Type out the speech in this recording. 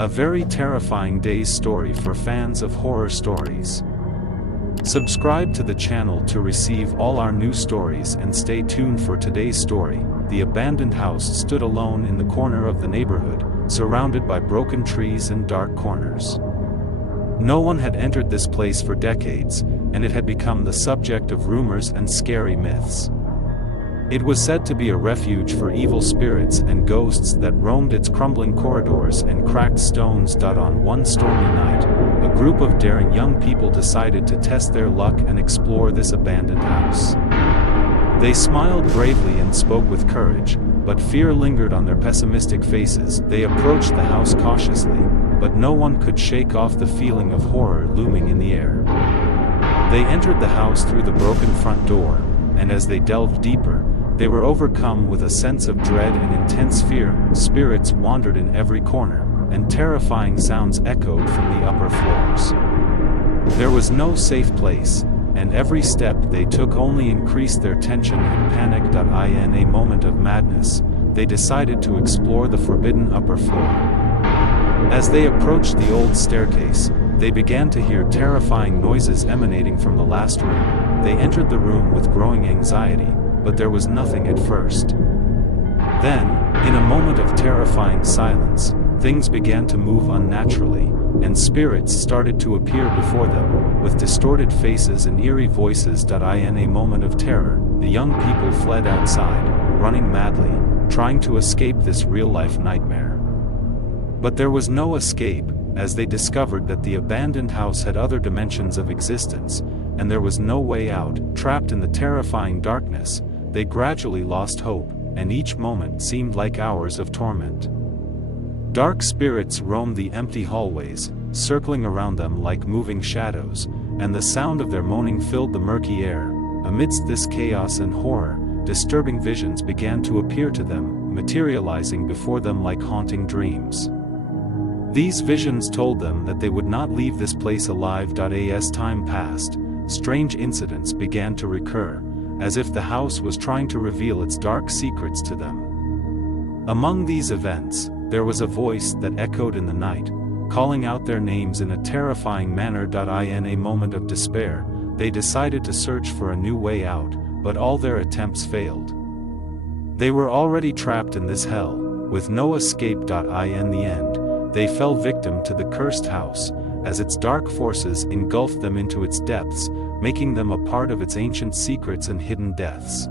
A very terrifying day's story for fans of horror stories. Subscribe to the channel to receive all our new stories and stay tuned for today's story. The abandoned house stood alone in the corner of the neighborhood, surrounded by broken trees and dark corners. No one had entered this place for decades, and it had become the subject of rumors and scary myths. It was said to be a refuge for evil spirits and ghosts that roamed its crumbling corridors and cracked stones. On one stormy night, a group of daring young people decided to test their luck and explore this abandoned house. They smiled bravely and spoke with courage, but fear lingered on their pessimistic faces. They approached the house cautiously, but no one could shake off the feeling of horror looming in the air. They entered the house through the broken front door, and as they delved deeper, they were overcome with a sense of dread and intense fear. Spirits wandered in every corner, and terrifying sounds echoed from the upper floors. There was no safe place, and every step they took only increased their tension and panic. In a moment of madness, they decided to explore the forbidden upper floor. As they approached the old staircase, they began to hear terrifying noises emanating from the last room. They entered the room with growing anxiety, but there was nothing at first. Then, in a moment of terrifying silence, things began to move unnaturally, and spirits started to appear before them, with distorted faces and eerie voices. In a moment of terror, the young people fled outside, running madly, trying to escape this real-life nightmare. But there was no escape, as they discovered that the abandoned house had other dimensions of existence, and there was no way out. Trapped in the terrifying darkness, they gradually lost hope, and each moment seemed like hours of torment. Dark spirits roamed the empty hallways, circling around them like moving shadows, and the sound of their moaning filled the murky air. Amidst this chaos and horror, disturbing visions began to appear to them, materializing before them like haunting dreams. These visions told them that they would not leave this place alive. As time passed, strange incidents began to recur, as if the house was trying to reveal its dark secrets to them. Among these events, there was a voice that echoed in the night, calling out their names in a terrifying manner. In a moment of despair, they decided to search for a new way out, but all their attempts failed. They were already trapped in this hell, with no escape. In the end, they fell victim to the cursed house, as its dark forces engulfed them into its depths, making them a part of its ancient secrets and hidden deaths.